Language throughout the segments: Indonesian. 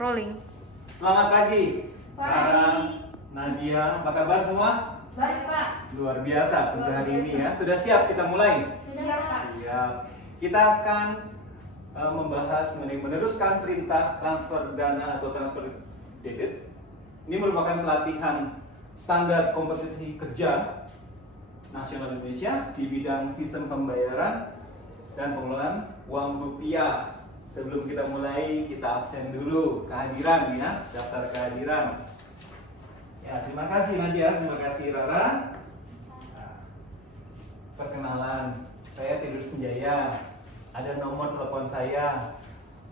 Rolling. Selamat pagi. Nadia, apa kabar semua? Baik, Pak. Luar biasa untuk hari ini ya. Sudah siap kita mulai? Siap, Pak. Siap. Kita akan membahas mengenai meneruskan perintah transfer dana atau transfer debit. Ini merupakan pelatihan standar kompetensi kerja nasional Indonesia di bidang sistem pembayaran dan pengelolaan uang rupiah. Sebelum kita mulai, kita absen dulu kehadiran ya, daftar kehadiran. Ya, terima kasih Nadia, terima kasih Rara. Nah, perkenalan, saya Tidur Senjaya. Ada nomor telepon saya,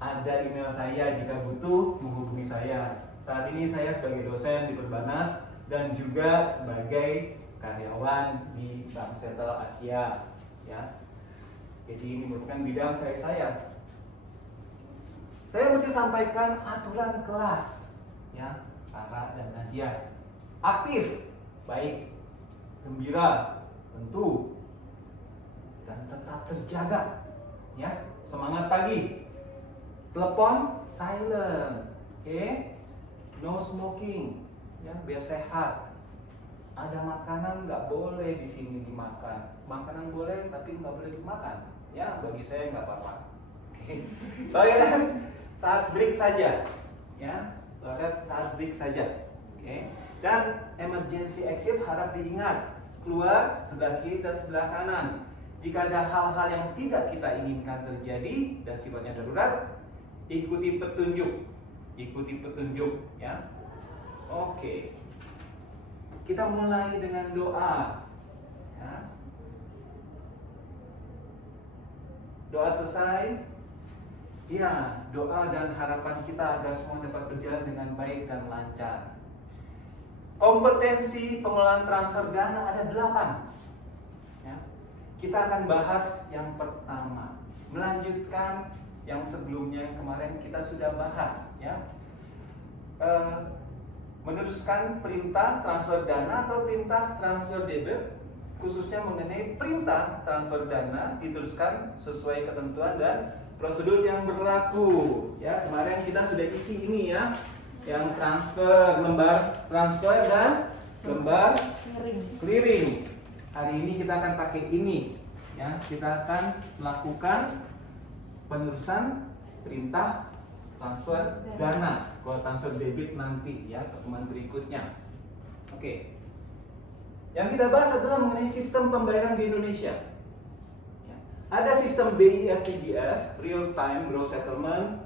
ada email saya jika butuh menghubungi saya. Saat ini saya sebagai dosen di Perbanas dan juga sebagai karyawan di Bank Sentral Asia. Ya, jadi ini merupakan bidang saya. Saya mesti sampaikan aturan kelas, ya, Rara dan Nadia. Aktif, baik, gembira, tentu, dan tetap terjaga, ya. Semangat pagi. Telepon silent, oke? No smoking, ya, biar sehat. Ada makanan nggak boleh di sini dimakan. Makanan boleh tapi nggak boleh dimakan, ya. Bagi saya nggak apa-apa. Toilet saat break saja, ya. Toilet saat break saja, oke. Dan emergency exit harap diingat, keluar sebelah kiri dan sebelah kanan. Jika ada hal-hal yang tidak kita inginkan terjadi dan sifatnya darurat, ikuti petunjuk, ya. Oke. Kita mulai dengan doa, ya. Doa selesai. Ya, doa dan harapan kita agar semua dapat berjalan dengan baik dan lancar. Kompetensi pengelolaan transfer dana ada 8. Ya. Kita akan bahas yang pertama, melanjutkan yang sebelumnya yang kemarin kita sudah bahas, ya. Meneruskan perintah transfer dana atau perintah transfer debit, khususnya mengenai perintah transfer dana diteruskan sesuai ketentuan dan prosedur yang berlaku, ya. Kemarin kita sudah isi ini, ya, yang transfer, lembar transfer dan lembar clearing. Hari ini kita akan pakai ini, ya. Kita akan melakukan penerusan perintah transfer dana. Kalau transfer debit nanti, ya, pertemuan berikutnya. Oke. Yang kita bahas adalah mengenai sistem pembayaran di Indonesia. Ada sistem BIRTGS, Real Time Gross Settlement,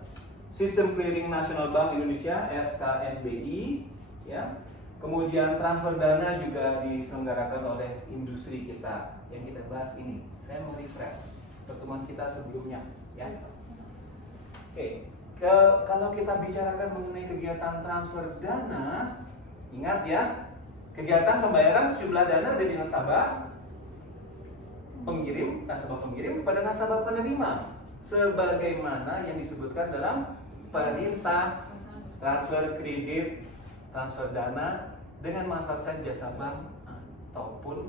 sistem clearing Nasional Bank Indonesia (SKNBI), ya. Kemudian transfer dana juga diselenggarakan oleh industri kita. Yang kita bahas ini, saya mau refresh pertemuan kita sebelumnya, ya. Oke, kalau kita bicarakan mengenai kegiatan transfer dana, ingat ya, kegiatan pembayaran sejumlah dana dari nasabah pengirim kepada nasabah penerima sebagaimana yang disebutkan dalam perintah transfer kredit transfer dana dengan memanfaatkan jasa bank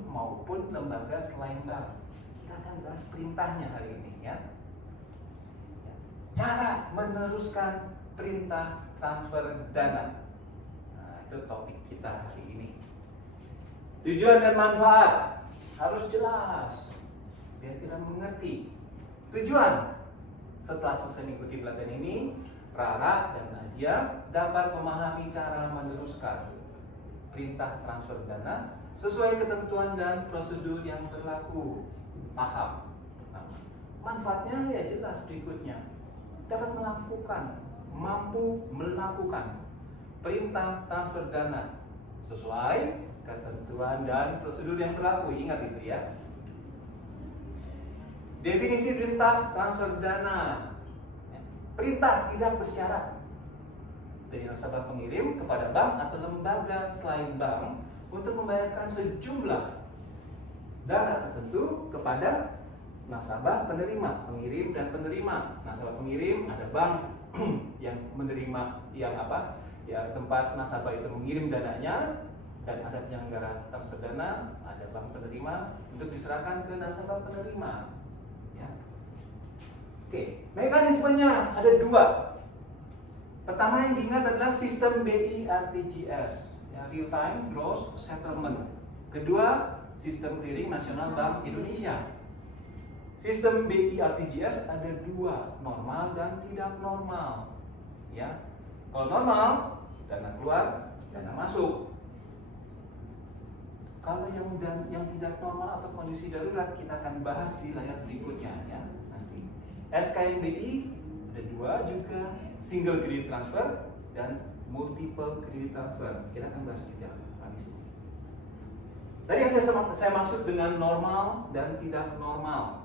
maupun lembaga selain bank. Kita akan bahas perintahnya hari ini, ya. Cara meneruskan perintah transfer dana. Nah, itu topik kita hari ini. Tujuan dan manfaat harus jelas biar kita mengerti tujuan. Setelah selesai mengikuti pelatihan ini, Rara dan Nadia dapat memahami cara meneruskan perintah transfer dana sesuai ketentuan dan prosedur yang berlaku. Paham? Manfaatnya ya jelas berikutnya. Dapat mampu melakukan perintah transfer dana sesuai ketentuan dan prosedur yang berlaku. Ingat itu, ya. Definisi perintah transfer dana. Perintah tidak bersyarat dari nasabah pengirim kepada bank atau lembaga selain bank untuk membayarkan sejumlah dana tertentu kepada nasabah penerima, pengirim dan penerima. Nasabah pengirim ada bank yang menerima, ya, tempat nasabah itu mengirim dananya, dan ada penyelenggara transfer dana, ada bank penerima untuk diserahkan ke nasabah penerima. Oke, mekanismenya ada 2. Pertama yang diingat adalah sistem BI RTGS, ya, Real Time Gross Settlement. Kedua, sistem clearing nasional Bank Indonesia. Sistem BI RTGS ada dua, normal dan tidak normal. Ya, kalau normal, dana keluar, dana masuk. Kalau yang tidak normal atau kondisi darurat kita akan bahas di layar berikutnya ya nanti. SKNBI ada dua juga, single credit transfer dan multiple credit transfer. Kita akan bahas detail habis ini. Tadi yang saya maksud dengan normal dan tidak normal.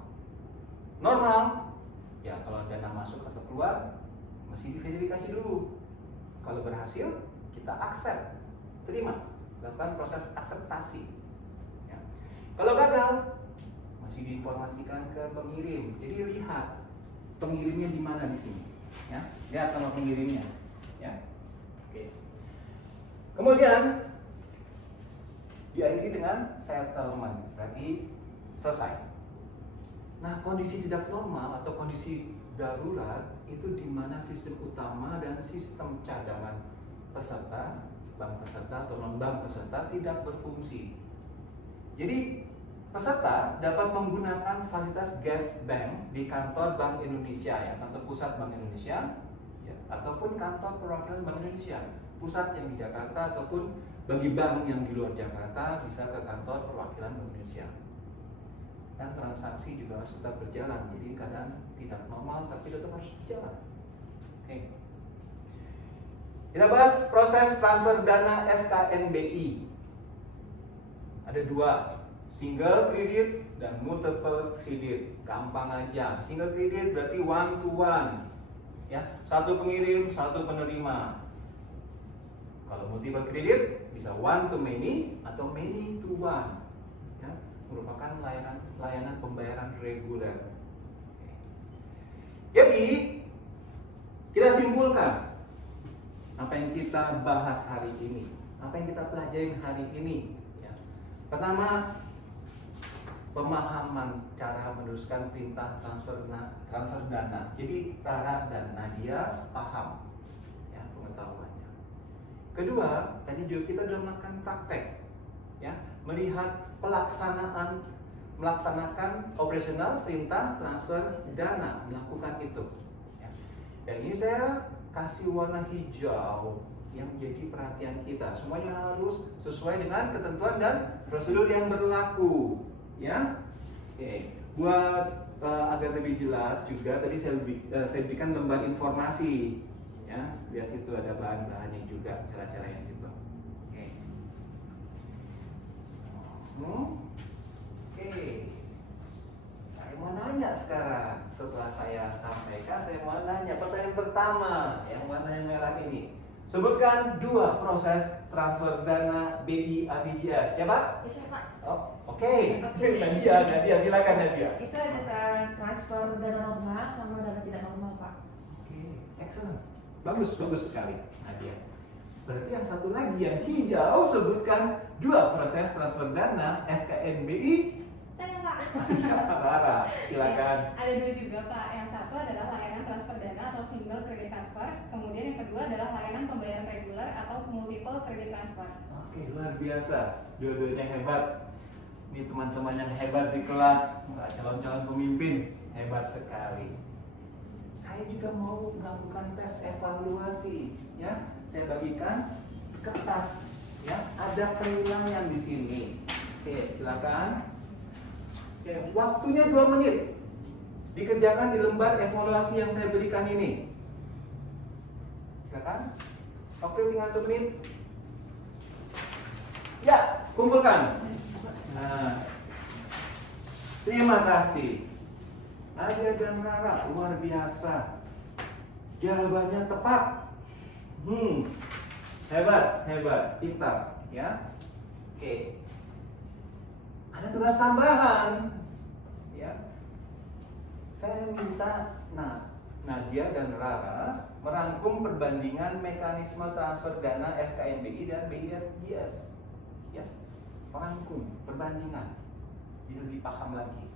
Normal, ya kalau dana masuk atau keluar masih diverifikasi dulu. Kalau berhasil, kita accept, terima. Lakukan proses akseptasi. Ya. Kalau gagal, masih diinformasikan ke pengirim. Jadi lihat pengirimnya di mana di sini. Ya, lihat sama pengirimnya. Ya, oke. Kemudian diakhiri dengan settlement, berarti selesai. Nah, kondisi tidak normal atau kondisi darurat itu di mana sistem utama dan sistem cadangan peserta, bank peserta atau non-bank peserta tidak berfungsi. Jadi peserta dapat menggunakan fasilitas gas bank di kantor Bank Indonesia, ya, kantor pusat Bank Indonesia, ya, ataupun kantor perwakilan Bank Indonesia, pusat yang di Jakarta ataupun bagi bank yang di luar Jakarta bisa ke kantor perwakilan Bank Indonesia. Dan transaksi juga harus tetap berjalan. Jadi keadaan tidak normal tapi tetap harus berjalan. Oke. Kita bahas proses transfer dana SKNBI. Ada dua, single credit dan multiple credit. Gampang aja. Single credit berarti one to one, ya, satu pengirim, satu penerima. Kalau multiple credit bisa one to many atau many to one, ya, merupakan layanan pembayaran reguler. Jadi kita simpulkan apa yang kita bahas hari ini, apa yang kita pelajari hari ini. Ya. Pertama, pemahaman cara meneruskan perintah transfer dana. Jadi Rara dan Nadia paham, ya, pengetahuannya. Kedua, tadi juga kita sudah melakukan praktek, ya, melihat melaksanakan operasional perintah transfer dana, melakukan itu. Ya. Dan ini saya kasih warna hijau yang menjadi perhatian kita. Semuanya harus sesuai dengan ketentuan dan prosedur yang berlaku, ya. Oke. Buat agar lebih jelas juga tadi saya berikan lembar informasi, ya. Biar situ ada bahan-bahannya juga, cara-caranya situ. Oke. Oke. Saya mau nanya sekarang. Setelah saya sampaikan, saya mau nanya. Pertanyaan pertama, yang warna yang merah ini. Sebutkan dua proses transfer dana BI RTGS. Siapa? Bisa, Pak. Oh, oke. Nadia, silakan Nadia. Itu ada transfer dana normal sama dana tidak normal, Pak. Oke, excellent. Bagus sekali, Nadia. Berarti yang satu lagi yang hijau, sebutkan dua proses transfer dana SKNBI. Saya, Pak. Rara, silakan. Ada dua juga, Pak. Yang satu adalah layanan transfer dana atau single credit transfer. Kemudian yang kedua adalah layanan pembayaran reguler atau multiple credit transfer. Oke, luar biasa. Dua-duanya hebat. Ini teman-teman yang hebat di kelas, calon-calon pemimpin, hebat sekali. Saya juga mau melakukan tes evaluasi, ya. Saya bagikan kertas, ya. Ada penilaian di sini. Oke, silakan. Oke, waktunya 2 menit. Dikerjakan di lembar evaluasi yang saya berikan ini. Silakan. Oke, tinggal 2 menit. Ya, kumpulkan. Nah, terima kasih. Nadia dan Rara, luar biasa. Jawabannya tepat. Hebat, pintar, ya. Oke. Ada tugas tambahan, ya. Saya minta Nadia dan Rara merangkum perbandingan mekanisme transfer dana SKNBI dan BIRGS, ya. Merangkum perbandingan, jadi lebih paham lagi.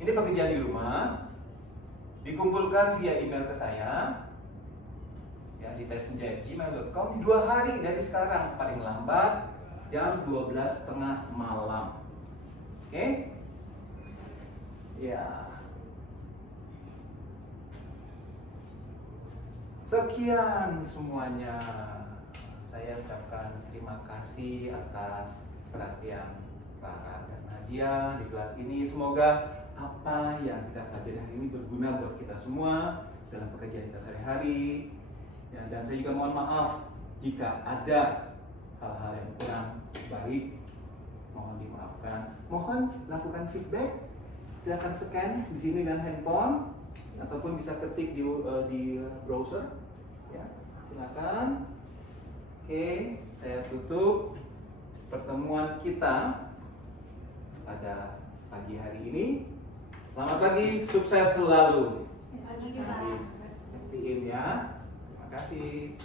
Ini pekerjaan di rumah, dikumpulkan via email ke saya. ya di tessenja@gmail.com 2 hari dari sekarang, paling lambat jam 12:30 malam. Oke? Ya. Sekian semuanya. Saya ucapkan terima kasih atas perhatian Rara dan Nadia di kelas ini. Semoga apa yang kita pelajari hari ini berguna buat kita semua dalam pekerjaan kita sehari-hari. Ya, dan saya juga mohon maaf jika ada hal-hal yang kurang baik, mohon dimaafkan. Mohon lakukan feedback. Silakan scan di sini dengan handphone ataupun bisa ketik di browser. Ya, silakan. Oke, saya tutup pertemuan kita pada pagi hari ini. Selamat pagi, sukses selalu. Pagi, Pak. Buktiin ya. Terima kasih.